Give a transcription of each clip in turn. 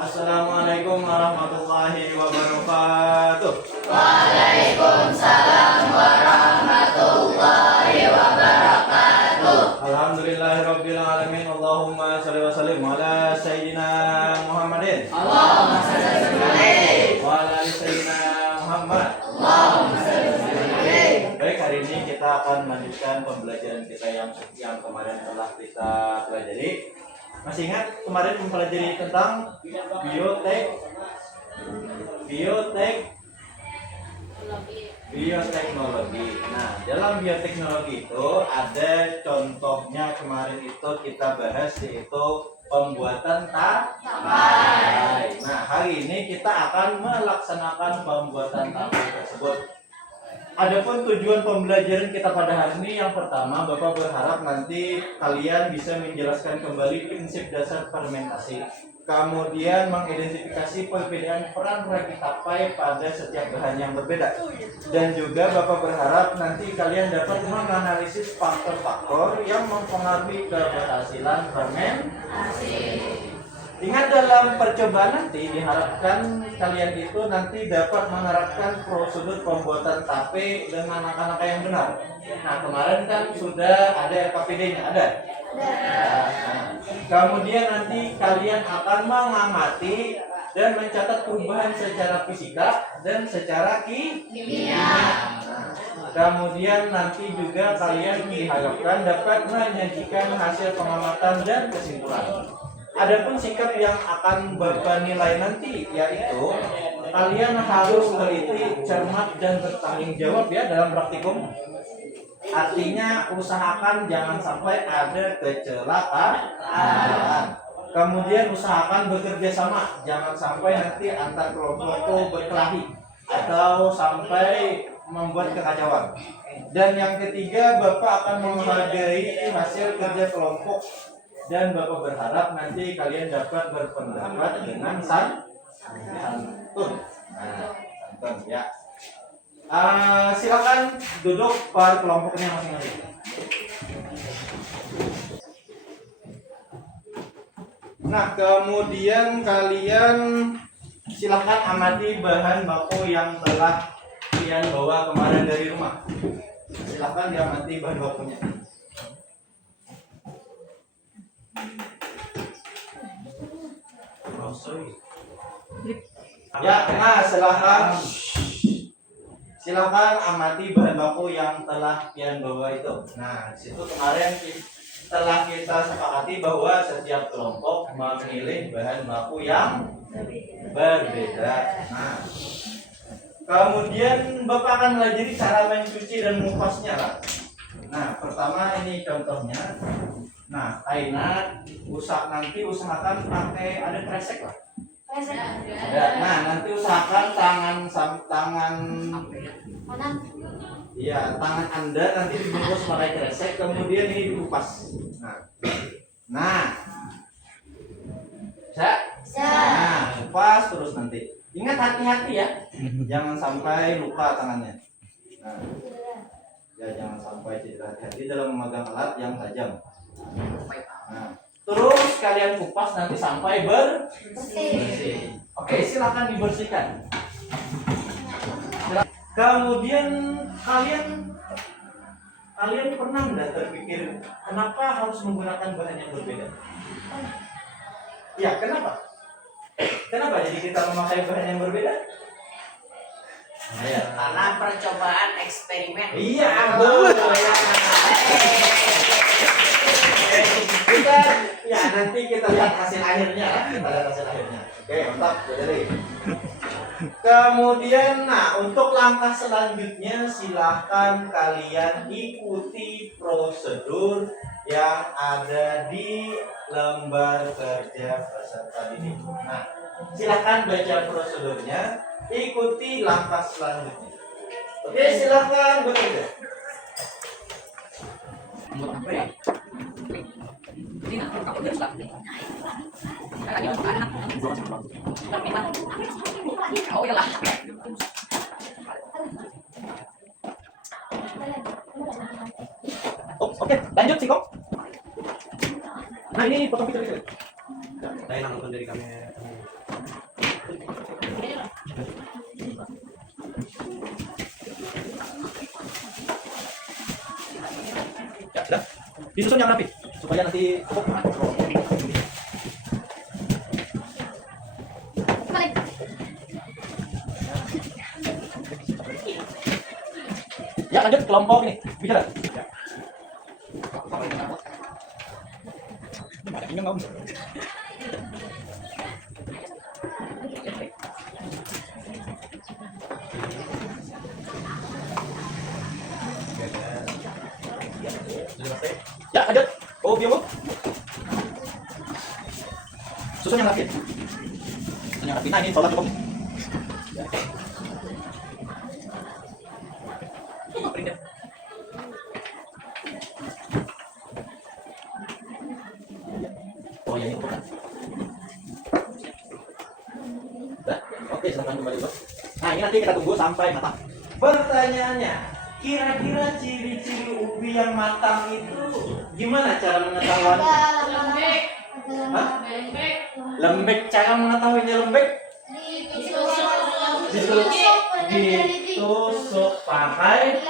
Assalamualaikum warahmatullahi wabarakatuh. Waalaikumsalam warahmatullahi wabarakatuh. Alhamdulillahirabbil alamin. Allahumma shalli wa sallim ala sayyidina Muhammadin. Allahumma shalli wa sallim. Wa ala ali sayyidina Muhammad. Allahumma shalli wa sallim. Baik, hari ini kita akan melanjutkan pembelajaran kita yang kemarin telah kita pelajari. Masih ingat kemarin mempelajari tentang bioteknologi. Nah, dalam bioteknologi itu ada contohnya, kemarin itu kita bahas, yaitu pembuatan tapai. Nah, hari ini kita akan melaksanakan pembuatan tapai tersebut. Adapun tujuan pembelajaran kita pada hari ini, yang pertama, Bapak berharap nanti kalian bisa menjelaskan kembali prinsip dasar fermentasi, kemudian mengidentifikasi perbedaan peran ragi tapai pada setiap bahan yang berbeda, dan juga Bapak berharap nanti kalian dapat menganalisis faktor-faktor yang mempengaruhi keberhasilan fermentasi. Ingat, dalam percobaan nanti diharapkan kalian itu nanti dapat menerapkan prosedur pembuatan tape dengan angka-angka yang benar. Nah, kemarin kan sudah ada RKPD-nya, ada? Nah, kemudian nanti kalian akan mengamati dan mencatat perubahan secara fisika dan secara kimia. Nah, kemudian nanti juga kalian diharapkan dapat menyajikan hasil pengamatan dan kesimpulan. Adapun sikap yang akan Bapak nilai nanti, yaitu kalian harus teliti, cermat, dan bertanggung jawab ya dalam praktikum. Artinya usahakan jangan sampai ada kecelakaan. Kemudian usahakan bekerja sama, jangan sampai nanti antar kelompok itu berkelahi atau sampai membuat kekacauan. Dan yang ketiga, Bapak akan menghargai hasil kerja kelompok, dan Bapak berharap nanti kalian dapat berpendapat dengan santun. Nah, santun ya. Silakan duduk per kelompoknya masing-masing. Nah, kemudian kalian silakan amati bahan baku yang telah kalian bawa kemarin dari rumah. Silakan diamati bahan bakunya. Ya, nah silakan amati bahan baku yang telah kalian bawa itu. Nah, di situ kemarin telah kita sepakati bahwa setiap kelompok memilih bahan baku yang berbeda. Nah, kemudian Bapak akan belajar cara mencuci dan mengupasnya. Nah, pertama ini contohnya. Nah, Aina usahakan pakai ada kresek lah. Ya, nah, nanti usahakan tangan tangan Anda nanti dibungkus pakai kresek, kemudian ini dikupas. Nah, kupas terus nanti. Ingat, hati-hati ya, jangan sampai luka tangannya. Nah, ya jangan sampai cedera, hati-hati dalam memegang alat yang tajam. Nah, terus kalian kupas nanti sampai bersih. Oke, silakan dibersihkan. Kemudian kalian pernah nggak terpikir kenapa harus menggunakan bahan yang berbeda? Ya, kenapa? Kenapa jadi kita memakai bahan yang berbeda? Karena percobaan eksperimen. Iya, betul. Nanti kita lihat hasil akhirnya. Oke, mantap. Jadi kemudian, untuk langkah selanjutnya silahkan kalian ikuti prosedur yang ada di lembar kerja peserta didik. Nah, silahkan baca prosedurnya, ikuti langkah selanjutnya. Oke, silahkan bekerja. Oke, lanjut sih kok. Nah, ini potong video. Saya nonton dari kamera. Disusun yang rapi supaya nanti cukup. Ya lanjut kelompok ini bisa nggak? Ya. Ini nggak bisa. Ya lanjut. Oh biar susun yang rapi. Susun yang rapi. Nah ini solar cukup. Ya. Oh ya ini bukan. Oke, silahkan kembali bos. Nah ini nanti kita tunggu sampai matang. Pertanyaannya, kira-kira ciri-ciri ubi yang matang itu gimana cara mengetahuinya? Lembek. Hah? Lembek. Lembek, cara mengetahuinya lembek? Ditusuk pakai.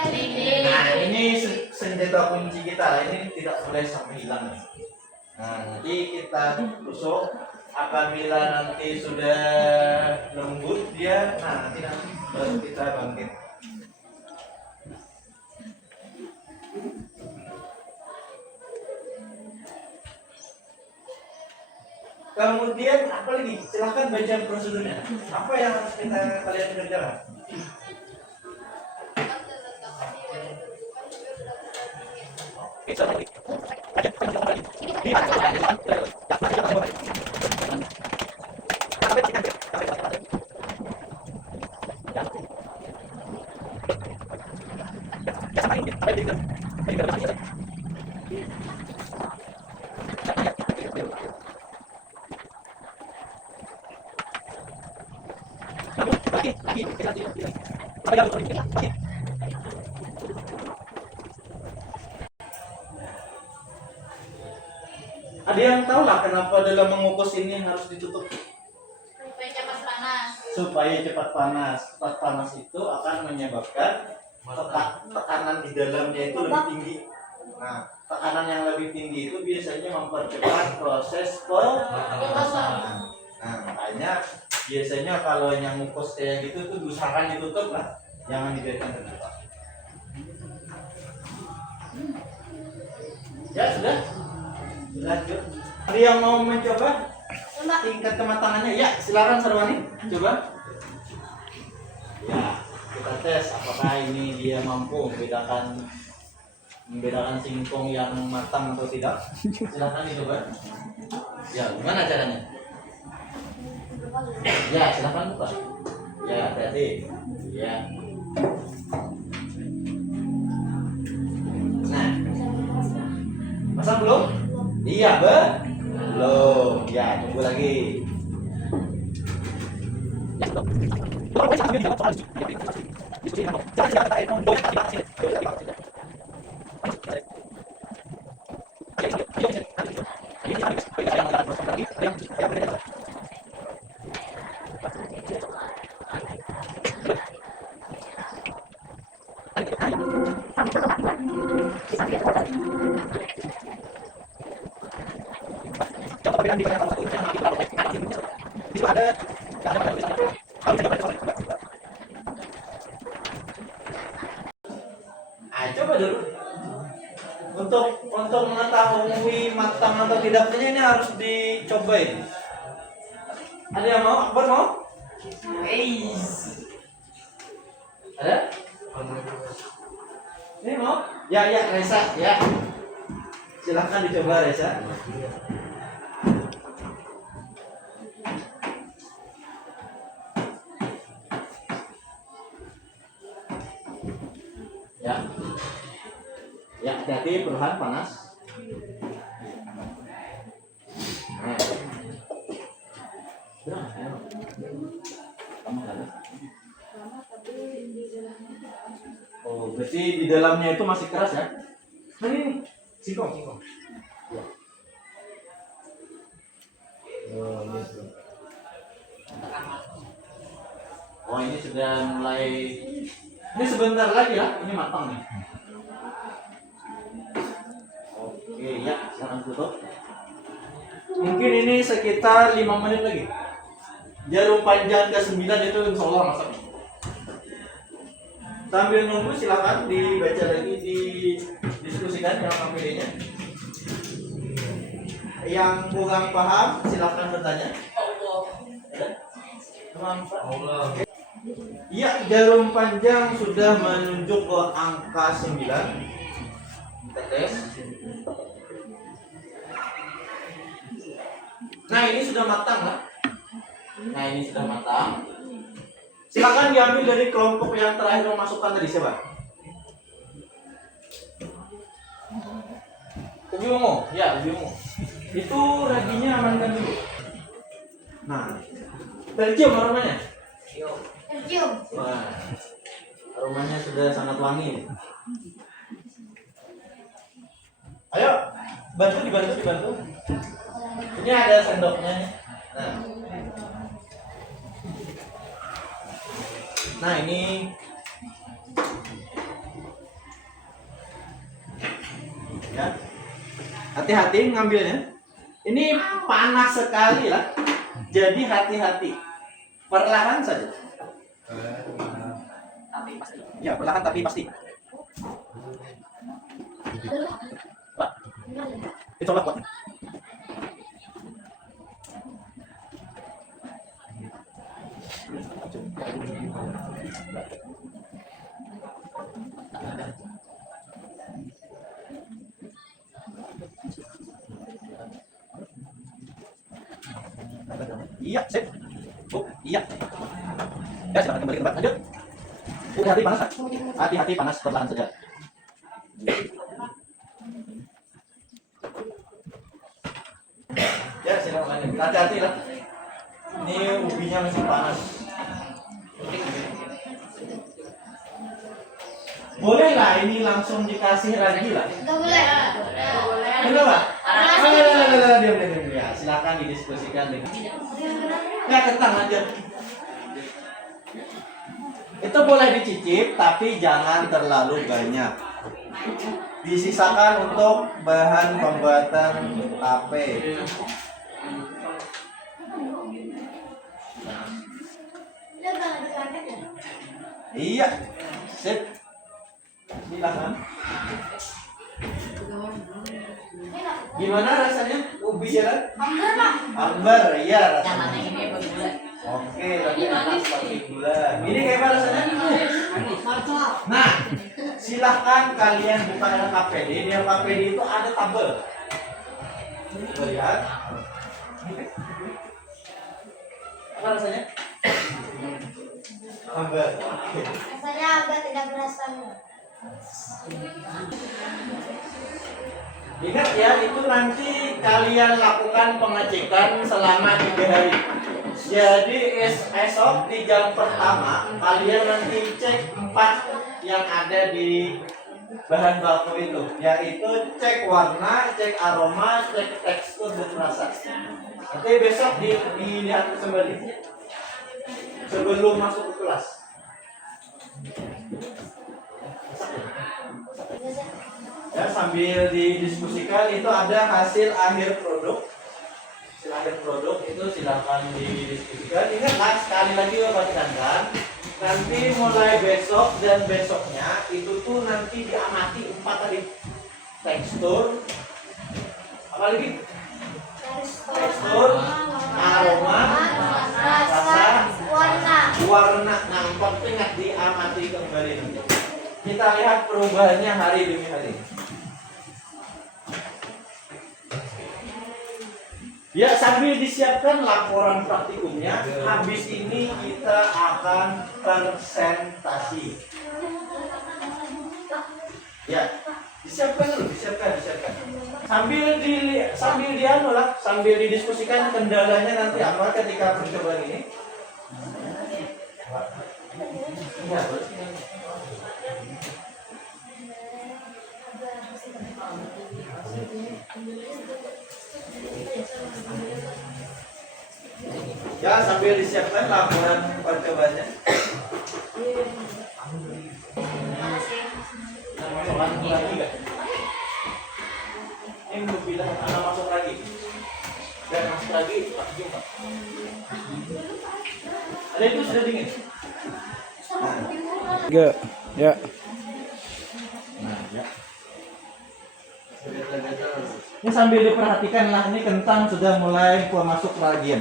Nah ini senjata kunci kita. Ini tidak boleh sampai hilang. Nah nanti kita tusuk. Apabila nanti sudah lembut dia, nah nanti baru kita bangkit. Kemudian apa lagi? Silahkan baca prosedurnya. Apa yang harus kalian kerjakan? Ada yang tahu lah kenapa dalam mengukus ini harus ditutup? Supaya cepat panas. Supaya cepat panas. Cepat panas itu akan menyebabkan tekanan di dalamnya itu lebih tinggi. Nah, tekanan yang lebih tinggi itu biasanya mempercepat proses pemasakan. Nah, makanya biasanya kalau yang ngukus kayak gitu tuh usahakan ditutup lah, jangan dibiarkan terbuka. Ya sudah, lanjut. Ada yang mau mencoba tingkat kematangannya? Ya, silakan Sarwani, coba. Ya, kita tes apakah ini dia mampu membedakan singkong yang matang atau tidak. Silakan dicoba. Ya, gimana caranya? Ya, silakan buka. Ya, hati-hati. Ya. Nah, pasang belum? Iya, belum. Ya, tunggu lagi. Coba dulu. Untuk mengetahui matang atau tidaknya ini harus dicobain. Ada yang mau? Akbar mau? Ada? Ini mau? Ya, Reza, ya. Silahkan dicoba Reza. Ya, hati-hati perlahan panas. Nah. Oh, berarti di dalamnya itu masih keras ya? Nah ini, singkong. Ya. Oh, ini sudah mulai. Ini sebentar lagi ya, ini matang nih. Oke. Silakan tutup. Mungkin ini sekitar 5 menit lagi. Jarum panjang ke-9 itu insya Allah masak. Sambil nunggu silakan dibaca lagi, didiskusikan yang KPD-nya. Yang kurang paham silakan bertanya. Allah. Iya, jarum panjang sudah menunjuk ke angka 9. Kita tes. Nah, ini sudah matang lah. Nah, ini sudah matang. Silakan diambil dari kelompok yang terakhir memasukkan tadi siapa? Ubi ungu, ya ubi ungu. Itu raginya amankan dulu. Nah, tercium aromanya. Tercium. Wah, aromanya sudah sangat wangi. Ayo, dibantu. Ini ada sendoknya. Nah ini ya, hati-hati ngambilnya. Ini panas sekali lah. Jadi hati-hati. Perlahan saja. Ya, perlahan tapi pasti. Pak, coba kuat. Iya, sip. Oh, iya. Ya, silakan kembali ke tempat. Lanjut. Hati-hati panas, Pak. Hati-hati panas, perlahan saja. Ya, silakan lanjut. Hati-hati lah. Ini ubinya masih panas. Boleh lah, ini langsung dikasih ragi lah. Enggak boleh. Boleh Pak? Diam. Ya, silakan didiskusikan dengan. Ya, kentang aja. Itu boleh dicicip, tapi jangan terlalu banyak. Disisakan untuk bahan pembuatan tape. Iya, sip. Silakan. Gimana rasanya ubi jalan? Hambar, Pak. Hambar, iya rasanya. Yang mana ini bergula? Oke, tapi enak pakai gula. Ini kayak apa rasanya? Nah, silahkan kalian buka LKPD. Di LKPD itu ada tabel. Coba lihat. Apa rasanya? Hambar. Oke. Rasanya agak tidak berasa. Ingat ya, itu nanti kalian lakukan pengecekan selama 3 hari. Jadi esok di jam pertama kalian nanti cek 4 yang ada di bahan baku itu, yaitu cek warna, cek aroma, cek tekstur dan rasa. Nanti besok dilihat kembali sebelum masuk ke kelas. Ya, sambil didiskusikan itu ada hasil akhir produk. Hasil akhir produk itu silakan didiskusikan. Ingatlah sekali lagi Bapak tekankan, nanti mulai besok dan besoknya itu tuh nanti diamati 4 tadi. Tekstur, apalagi? Tekstur, aroma, rasa, warna. Nah, 4 ingat diamati kembali nanti. Kita lihat perubahannya hari demi hari. Ya, sambil disiapkan laporan praktikumnya. Habis ini kita akan presentasi. Ya, disiapkan dulu, disiapkan. Sambil didiskusikan kendalanya nanti apa ketika percobaan ini. Ya, ya, sambil disiapkan laporan percobaannya. Lagi nggak? Ini belum bilang. itu sudah dingin. Tiga. Ya. Nah, ya. Ini sambil diperhatikan lah, ini kentang sudah mulai masuk ragin.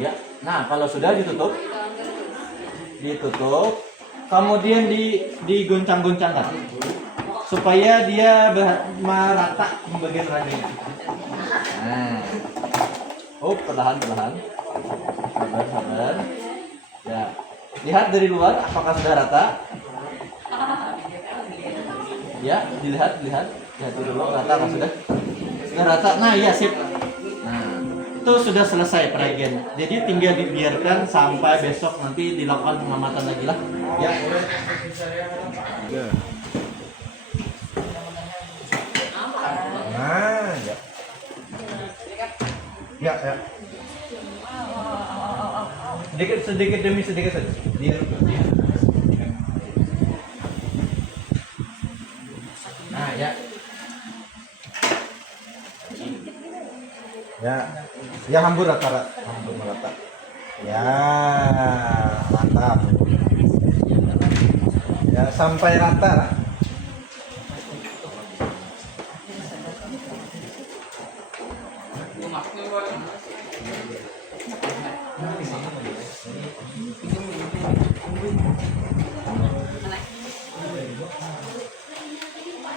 Ya, nah kalau sudah ditutup, kemudian digoncang-goncangkan supaya dia merata di bagian ragingnya. Nah, perlahan-perlahan, sabar. Ya, lihat dari luar apakah sudah rata. Ya, lihat dulu rata apa sudah rata. Nah, iya sip. Nah, itu sudah selesai peragian. Jadi tinggal dibiarkan sampai besok nanti dilakukan pengamatan lagi lah. Ya. Nah, ya. Ya. Sedikit demi sedikit saja. Nah, ya. Ya hambur rata. Ya, mantap. Ya, sampai rata lah.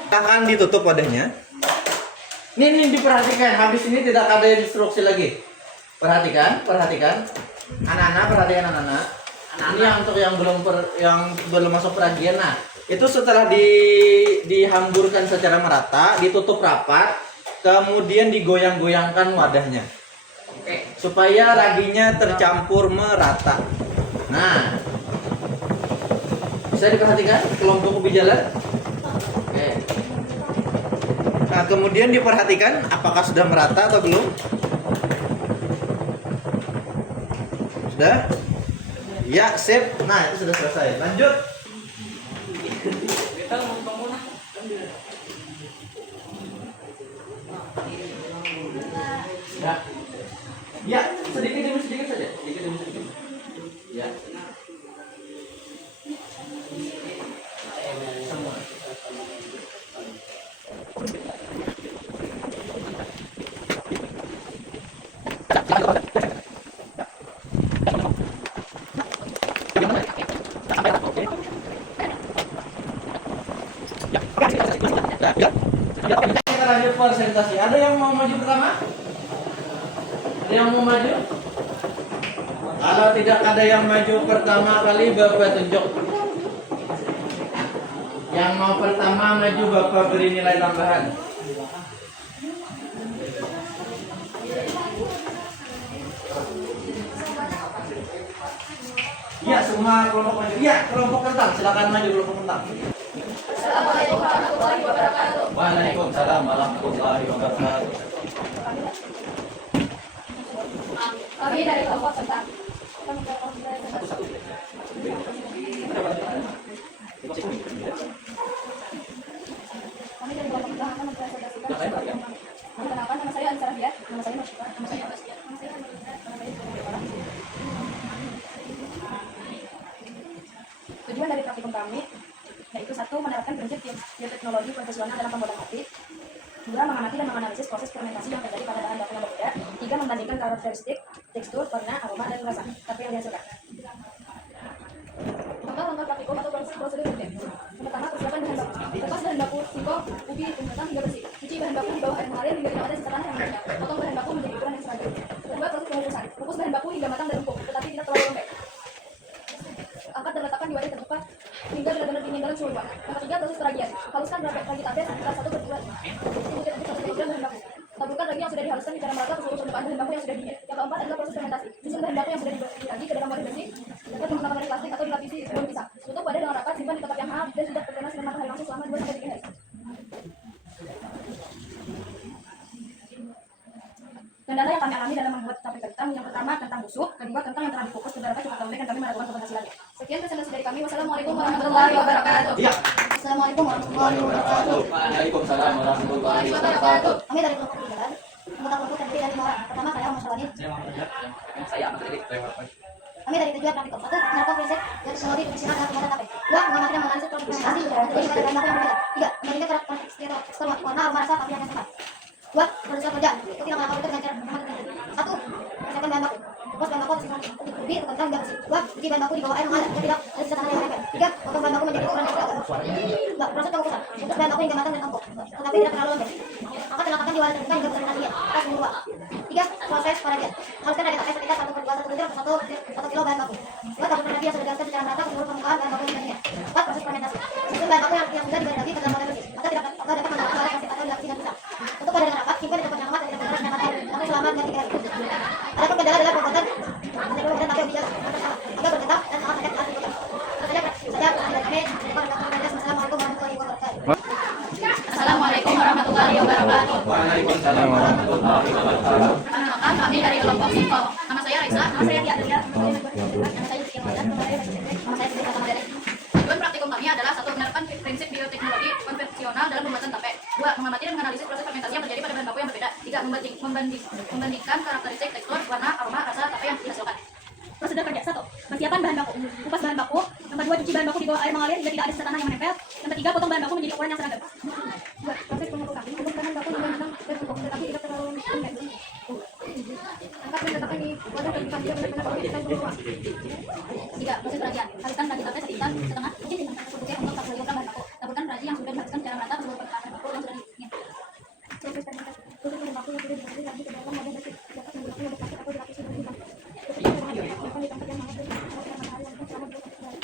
Akan ditutup wadahnya. Ini diperhatikan, habis ini tidak ada instruksi lagi. Perhatikan. Anak-anak, perhatikan anak-anak. Ini yang untuk yang belum masuk peragian. Nah, itu setelah dihamburkan secara merata, ditutup rapat, kemudian digoyang-goyangkan wadahnya. Supaya raginya tercampur merata. Nah, bisa diperhatikan kelompok ubi jalan. Oke. Nah, kemudian diperhatikan apakah sudah merata atau belum. Sudah? Ya, sip. Nah, itu sudah selesai. Lanjut. Ya, sedikit demi sedikit saja. Ya. Kita lanjut presentasi. Ada yang mau maju pertama? Ada yang mau maju? Kalau tidak ada yang maju pertama kali, Bapak tunjuk. Yang mau pertama maju, Bapak beri nilai tambahan. Ya, semua kelompok maju. Ya, kelompok kentang, silakan maju kelompok kentang. Assalamualaikum warahmatullahi wabarakatuh. Waalaikumsalam warahmatullahi wabarakatuh. Kami dari kelompok kentang. Kami dari kelompok kentang akan mempresentasikan. Perkenalkan, nama saya Anissa Rahdiat. Nama saya Noshika. Nama saya Bastian. Nama saya Anissa. Nama saya Deborah. Tujuan dari praktikum kami yaitu 1. Menerapkan prinsip bioteknologi profesional dalam pembuatan kopi. 2. Mengamati dan menganalisis proses fermentasi yang terjadi pada bahan baku yang berbeda. 3. Membandingkan karakteristik, tekstur, warna, aroma, dan rasa kopi yang dihasilkan. Langkah praktikum atau prosedur rutin. Yang pertama, persiapan bahan baku. Lepas bahan baku singkong, ubi, kentang hingga bersih. Cuci bahan baku di bawah air mengalir hingga tidak ada sisa tanah yang mengendap. Potong bahan baku menjadi ukuran yang selanjutnya. Kedua, proses pengukusan. Kukus bahan baku hingga matang dan empuk, tetapi tidak terlalu lembek. Angkat dan letakkan di wadah terbuka hingga benar-benar dingin dalam suhu ruangan. Yang ketiga, proses peragian. Haluskan ragi tape sekitar 1/2 bahan baku. Taburkan ragi yang sudah dihaluskan secara merata ke seluruh permukaan bahan baku yang sudah dingin. Yang keempat adalah proses fermentasi. Susun bahan baku yang sudah diragi ke dalam wadah bersih dapat menggunakan wadah plastik atau dilapisi sebelum dipisah. Tutup wadah dengan rapat, simpan di tempat yang hangat dan tidak terkena sinar matahari langsung selama 2-3 hari. Kendala yang kami alami dalam membuat tape kentang, yang pertama kentang busuk, kedua kentang yang telah dikukus ke dalamnya cukup lembek dan kami meragukan keberhasilannya. Sekian presentasi dari dari kami. Wassalamualaikum warahmatullahi wabarakatuh. Iya. Assalamualaikum warahmatullahi wabarakatuh. Waalaikumsalam warahmatullahi wabarakatuh. Kami dari kelompok Jalan. Anggota kelompok terdiri dari 5 orang. Pertama, saya Ahmad Syawani. Saya Ahmad Riddik. Kami dari tujuan praktikum. 1. Menerapkan prinsip dan teknologi profesional dalam pembuatan tape. 2. Mengamati dan menganalisis produk presentasi menjadi pada bahan baku yang berbeda. 3. Membandingkan karakteristik tekstur warna aroma rasa kopi yang tepat. 2. Produksi kerja. Ikuti langkah komputer dengan cara mengamati teknologi. 1. Persiapkan bahan baku. Pos bahan baku sesuai ubi atau kentang dan besi. 2. Uji bahan baku di bawah air mengalir agar tidak ada sisa tanah yang menempel. 3. Potong bahan baku menjadi ukuran yang sesuai. 2. Proses pengukusan. Kukus bahan baku hingga matang dan empuk, tetapi tidak terlalu lembek. Angkat dan letakkan di wadah terbuka hingga berfermentasi atas suhu 2. 3. Proses paragen. Haluskan dari tape sekitar 1/2 liter atau 1 kilo bahan baku. 4. Tabur fermentasi yang sudah dihaluskan secara merata ke seluruh permukaan bahan baku yang tadinya. 4. Proses fermentasi. Susun bahan baku yang sudah dibarenggi ke dalam wadah bersih atau tidak dapat menggunakan wadah plastik atau dilapisi dengan pisau. Untuk wadah dengan rapat, simpan di tempat yang aman dan tidak terkena sinar matahari langsung selama 2-3 hari. Adapun kendala dalam pembuatan dan pakai ubi jalan agar bergetar dan sangat efektif saat dibuka. Saja dari kami. Assalamualaikum warahmatullahi wabarakatuh. Assalamualaikum warahmatullahi wabarakatuh. Waalaikumsalam warahmatullahi wabarakatuh. Perkenalkan, kami dari kelompok Simpo. Nama saya Raisa. Nama saya Tia Adelia. Nama saya Siti Amadan. Nama saya Siti Amadan. Tujuan praktikum kami adalah 1. Menerapkan prinsip bioteknologi konvensional dalam pembuatan tape. 2. Mengamati dan menganalisis proses fermentasi yang terjadi pada bahan baku yang berbeda. 3. Membandingkan karakteristik tekstur, warna, aroma, rasa tape yang dihasilkan. Prosedur kerja. 1. Persiapan bahan baku. Kupas bahan baku. Yang kedua, cuci bahan baku di bawah air mengalir hingga tidak ada sisa tanah yang menempel. Yang ketiga, potong bahan baku menjadi ukuran yang seragam. 2. Proses pengukusan. Kukus bahan baku hingga matang dan empuk, tetapi tidak terlalu lembek. Angkat dan letakkan di wadah terbuka hingga benar-benar kita berubah. 3. Proses perajian. Haluskan ragi tape sekitar setengah inci dengan bukit untuk 1 kg bahan baku. Taburkan ragi yang sudah dihaluskan secara merata ke seluruh permukaan bahan baku yang sudah dingin. Proses fermentasi. Kukus bahan baku yang sudah dibarenggi lagi ke dalam wadah bersih. Dapat menggunakan wadah plastik atau dilapisi dengan pisau. Simpan di tempat yang hangat dan matahari langsung selama 2-3 hari.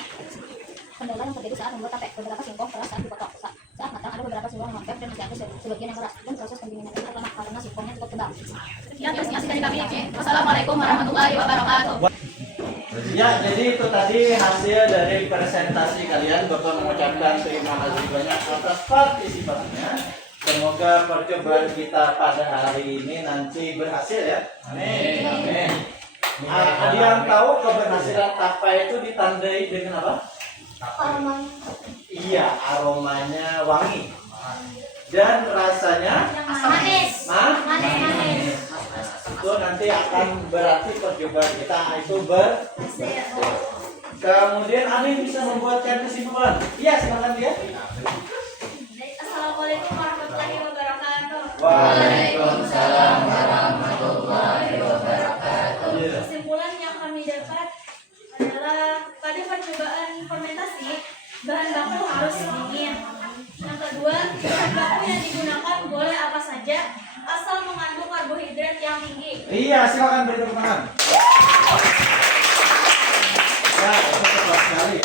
Kendala yang terjadi saat membuat tape. Beberapa singkong keras saat dipotong. Saat matang ada beberapa singkong yang lembek dan masih ada sebagian yang keras. Dan proses pendinginan itu terlambat karena singkongnya cukup tebal. Sekian presentasi dari kami. Wassalamualaikum warahmatullahi wabarakatuh. Ya, jadi itu tadi hasil dari presentasi kalian. Bapak mengucapkan terima kasih banyak atas partisipasinya. Semoga percobaan kita pada hari ini nanti berhasil ya. Amin. Amin. Ada yang tahu keberhasilan tapa itu ditandai dengan apa? Iya, aromanya wangi dan rasanya Manis. manis. Itu nanti akan berarti percobaan kita itu Kemudian Amin bisa membuatkan kesimpulan. Iya, silakan dia. Assalamualaikum warahmatullahi wabarakatuh. Waalaikumsalam warahmatullahi wabarakatuh. Kesimpulan yang kami dapat adalah pada percobaan fermentasi bahan baku harus dingin. Yang kedua, bahan baku yang digunakan boleh apa saja asal mengandung karbohidrat yang tinggi. Iya, silakan beri tepuk tangan. Ya, itu tepat sekali.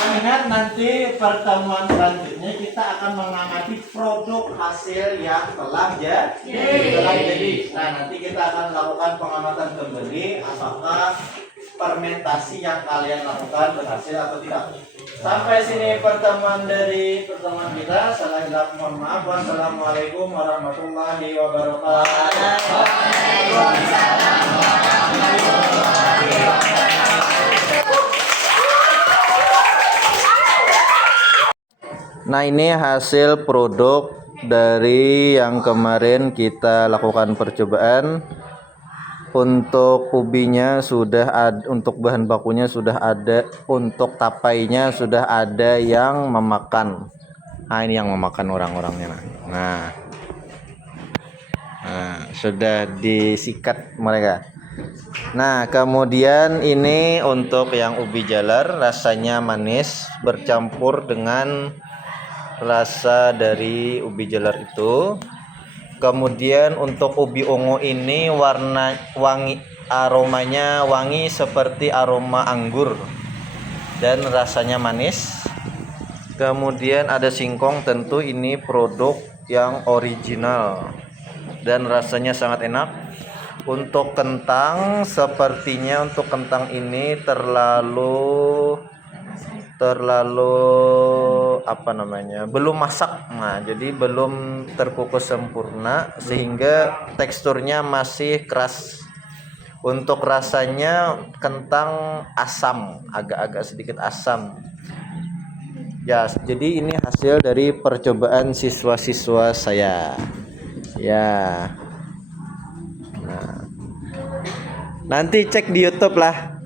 Ingat nanti pertemuan selanjutnya kita akan mengamati produk hasil yang telah jadi. Nah, nanti kita akan lakukan pengamatan kembali apakah fermentasi yang kalian lakukan berhasil atau tidak. Sampai sini pertemuan kita. Salah hilaf mohon maaf. Wassalamualaikum warahmatullahi wabarakatuh. Nah, ini hasil produk dari yang kemarin kita lakukan percobaan. Untuk ubinya sudah ada, untuk bahan bakunya sudah ada, untuk tapainya sudah ada yang memakan. Nah, ini yang memakan orang-orangnya. Nah, sudah disikat mereka. Nah, kemudian ini untuk yang ubi jalar, rasanya manis bercampur dengan rasa dari ubi jalar itu. Kemudian untuk ubi ungu ini warna wangi, aromanya wangi seperti aroma anggur dan rasanya manis. Kemudian ada singkong, tentu ini produk yang original dan rasanya sangat enak. Untuk kentang, sepertinya untuk kentang ini terlalu belum masak. Nah, jadi belum terkukus sempurna sehingga teksturnya masih keras. Untuk rasanya kentang asam, agak-agak sedikit asam. Ya, jadi ini hasil dari percobaan siswa-siswa saya. Ya. Nah, nanti cek di YouTube lah.